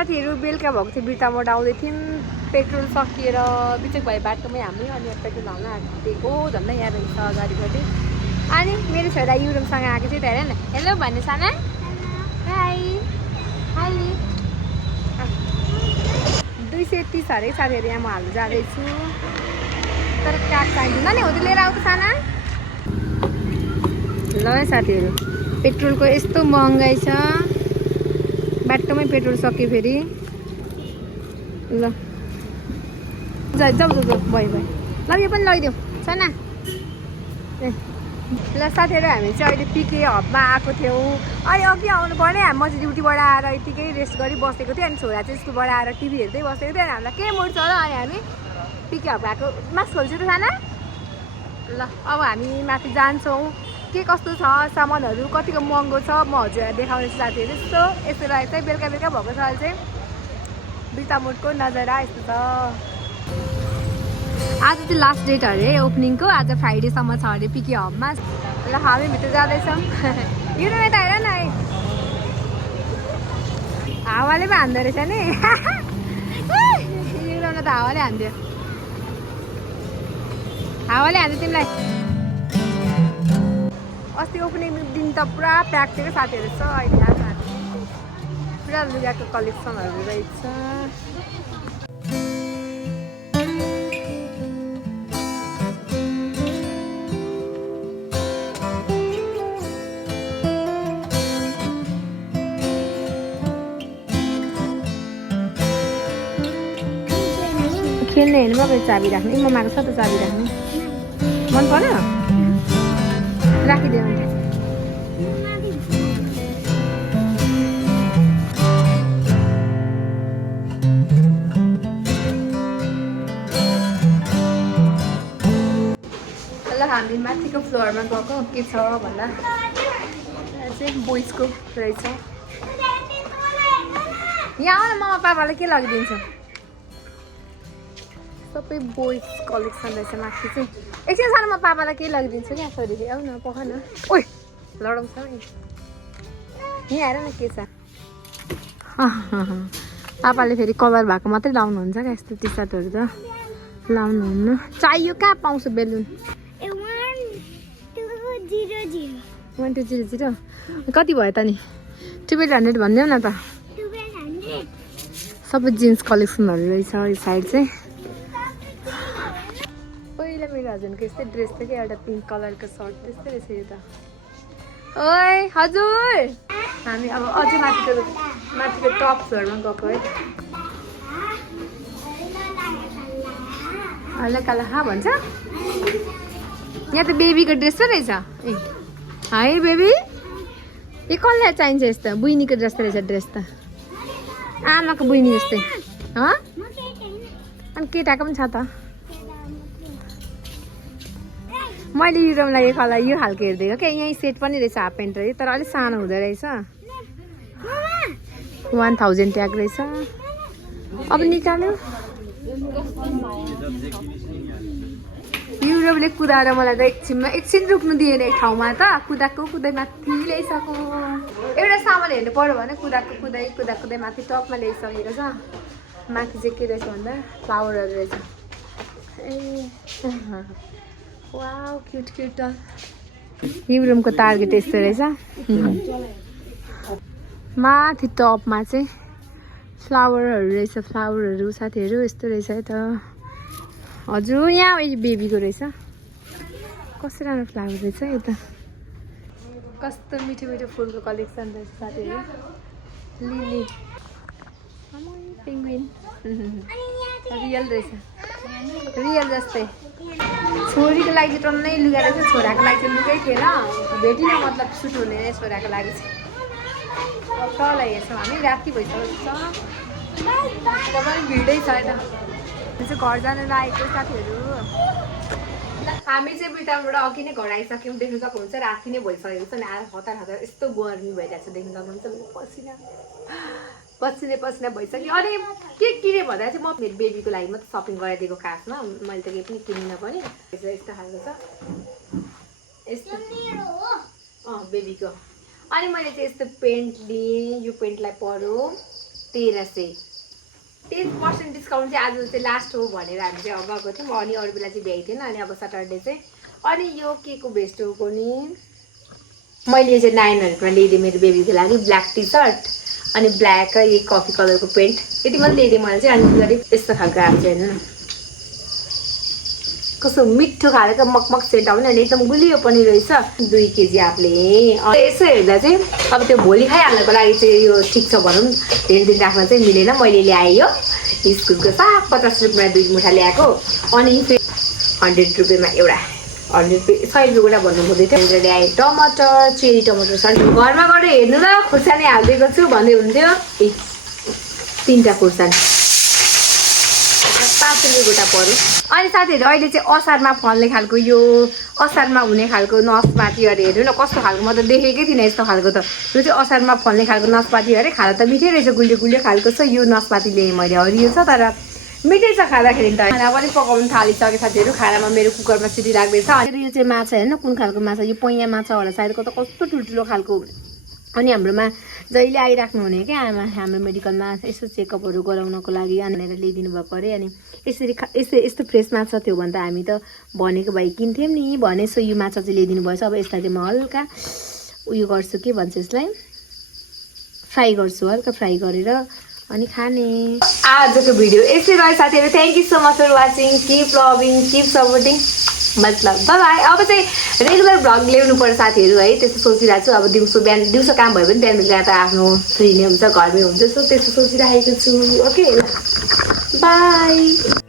साथीहरू बेलुका भएको थियो बिर्तामोड आउँदै थियौँ पेट्रोल सकिएर बिचक भयो बाटोमै हामी अनि पेट्रोल हाल्न आँटेको झन्डै यहाँ रहेछ अगाडिपट्टि अनि मेरो छोरा युरोमसँग आएको थियो त हेर न हेलो भन्ने साना हाई हाई 230 अरे साथीहरू यहाँ म हाल्नु जाँदैछु तर काठ चाहिँदैन नि हो त्यो लिएर आउँछ साना ल साथीहरू पेट्रोलको यस्तो महँगाइ छ बाटोमै पेट्रोल सक्यो फेरि ल जाऊ जाऊ जाऊ भयो भयो ल यो पनि लैदेऊ साना ए ल साथीहरू हामी चाहिँ अहिले पिके हबमा आएको थियौँ अहिले अघि आउनु पर्ने म चाहिँ ड्युटीबाट आएर यतिकै रेस्ट गरी बसेको थिएँ अनि छोरा चाहिँ स्कुलबाट आएर टिभी हेर्दै बसेको थियो अनि हामीलाई के मुड छ र अनि हामी पिके हब गएको मास्क खोल्छु त साना ल अब हामी माथि जान्छौँ के कस्तो छ सामानहरू कतिको महँगो छ म हजुरलाई देखाउनेछु साथीहरू यस्तो यस्तो रहेको चाहिँ बेलुका बेलुका भएको छ अहिले चाहिँ बिर्तामोडको नजारा यस्तो छ आज चाहिँ लास्ट डेट अरे ओपनिङको आज फ्राइडेसम्म छ अरे पिके हबमा ल हामी भित्र जाँदैछौँ यो त यता हेर न है हावाले पो हान्दो रहेछ नि यो त हावाले हान्थ्यो हावाले हान्थ्यो तिमीलाई अस्ति ओपनिङ दिन त पुरा प्याक थियो क्या साथीहरू छ अहिले आज पुरा लुगाको कलेक्सनहरू रहेछ खेल्ने हेर्नु पऱ्यो चाबी राख्ने ममाको छ त चाबी राख्ने मन पर्यो राखिदियो भने ल हामी माथिको फ्लोरमा गएको के छ भन्दा चाहिँ बोइजको रहेछ यहाँ आऊ न ममा पापालाई के लगिदिन्छ सबै बोइज कलेक्सन रहेछ माथि चाहिँ एकछिन सानो म पापालाई केही लगिदिन्छु क्या छोरी आऊ न पख न ओइ लडाउँछ नि यहाँ हेर न के छ पापाले फेरि कलर भएको मात्रै लाउनुहुन्छ क्या यस्तो टी सर्टहरू त लाउनुहुन्न चाहियो कहाँ पाउँछ बेलुन 1200 कति भयो त नि 1200 भनिदेऊ न त सबै जिन्स कलेक्सनहरू रहेछ यो साइड चाहिँ पहिला मेरो हस्बेन्डको यस्तै ड्रेस थियो कि एउटा पिङ्क कलरको सर्ट त्यस्तै रहेछ यो त ओइ हजुर हामी अब अझै माथिको टप फ्लोरमा गएको है हल्ला काला भन्छ यहाँ त बेबीको ड्रेस पो रहेछ ए हाई बेबी यो कसलाई चाहिन्छ यस्तो बुइनीको जस्तो रहेछ ड्रेस त आमाको बुइनी जस्तै अनि केटाको पनि छ त मैले युरोमलाई यो कलर यो खालको हेरिदिएको क्या यहीँ सेट पनि रहेछ हाफ प्यान्ट रहेछ तर अलिक सानो हुँदो रहेछ 1000 ट्याग रहेछ अब निकाल्यो युरोपले कुदाएर मलाई त एकछिन रुक्नु दिएन एक ठाउँमा त कुदाइ माथि ल्याइसक्यो एउटा सामान हेर्नु पर्यो भने कुदाइ माथि टपमा ल्याइसकेको छ माथि चाहिँ के रहेछ भन्दा फ्लावरहरू रहेछ ए वाउ क्युट युरोमको टार्गेट यस्तो रहेछ माथि टपमा चाहिँ फ्लावरहरू रहेछ फ्लावरहरू साथीहरू यस्तो रहेछ है त हजुर यहाँ बेबीको रहेछ कस्तो राम्रो फ्लावर रहेछ यो त कस्तो मिठो मिठो फुलको कलेक्सन रहेछ साथीहरू लिली पेङ्गुइन रियल रहेछ रियल जस्तै छोरीको लागि चाहिँ टन्नै लुगा रहेछ छोराको लागि चाहिँ लुगै थिएन भेटिन मतलब सुट हुने छोराको लागि चाहिँ तल हेर्छौँ हामी राति भइसक्यो तपाईँ भिडै छ यता चाहिँ घर जानु लागेको साथीहरू हामी चाहिँ बिटाबाट अघि नै घर आइसक्यौँ देख्नु सक्नुहुन्छ राति नै भइसकेको छ नि हतार यस्तो गर्मी भइरहेको छ देख्नु सक्नुहुन्छ पसिना भइसक्यो अनि के किने भन्दा चाहिँ म मेरो बेबीको लागि मात्रै सपिङ गराइदिएको खासमा मैले त केही पनि किन्न पनि यस्तो खालको छ यस्तो बेबीको अनि मैले चाहिँ यस्तो पेन्ट लिएँ यो पेन्टलाई पर्यो 1300 10% डिस्काउन्ट चाहिँ आज चाहिँ लास्ट हो भनेर हामी चाहिँ गएको थियौँ अनि अरू बेला चाहिँ भ्याइ थिएन अनि अब सटरडे चाहिँ अनि यो के को बेस्ट हो नि मैले चाहिँ 900 ल्याइदिएँ मेरो बेबीको लागि ब्ल्याक टी सर्ट अनि ब्ल्याक यही कफी कलरको पेन्ट यति मात्रै ल्याइदिएँ मैले चाहिँ अनि गरी यस्तो खालको आएको चाहिँ हेर्नु न कस्तो मिठो खालको मकमक सेन्ट आउने अनि एकदम गुलियो पनि रहेछ 2 केजी आफूले यसो हेर्दा चाहिँ अब त्यो भोलि खाइहाल्नको लागि चाहिँ यो ठिक छ भनौँ धेरै दिन राख्न चाहिँ मिलेन मैले ल्याएँ यो स्कुलको साग 50 रुपियाँमा 2 मुठा ल्याएको अनि 100 रुपियाँमा एउटा 100 रुपियाँ भन्नु हुँदै थियो ल्याएँ टमाटर चेरी टमाटर छ घरमा गएर हेर्नु ल खुर्सानी हालिदिएको छु भन्दै हुन्थ्यो 3टा खुर्सानी 5 रुपियाँ गोटा पर्यो अनि साथीहरू अहिले चाहिँ असारमा फल्ने खालको यो असारमा हुने खालको नसपाती अरे हेर्नु न कस्तो खालको म त देखेकै थिइनँ यस्तो खालको त यो चाहिँ असारमा फल्ने खालको नसपाती अरे खाँदा त मिठै रहेछ गुलियो गुलियो खालको छ यो नसपाती ल्याएँ मैले हरियो छ तर मिठै छ खाँदाखेरि त खाना पनि पकाउनु थालिसक्यो साथीहरू खानामा मेरो कुकरमा सिटी लाग्दैछ अनि यो चाहिँ माछा हेर्नु कुन खालको माछा यो पैया माछा होला सायदको त कस्तो ठुल्ठुलो खालको अनि हाम्रोमा जहिले आइराख्नु हुने क्या आमा हाम्रो मेडिकलमा यसो चेकअपहरू गराउनको लागि भनेर ल्याइदिनु भएको अरे अनि यसरी यस्तो फ्रेस माछा थियो भने त हामी त भनेको भए किन्थ्यौँ नि भनेसो यो माछा चाहिँ ल्याइदिनु भएछ अब यसलाई चाहिँ म हल्का उयो गर्छु के भन्छ यसलाई फ्राई गर्छु हल्का फ्राई गरेर अनि खाने आजको भिडियो यसै रह्यो साथीहरू thank you so much for watching keep loving keep supporting मतलब बाई अब चाहिँ रेगुलर भ्लग ल्याउनु पर्छ साथीहरू है त्यस्तो सोचिरहेको छु अब दिउँसो काम भयो भने बिहान बेलुका त आफ्नो फ्री नै हुन्छ घरमै हुन्छ सो त्यस्तो सोचिरहेको छु ओके बाई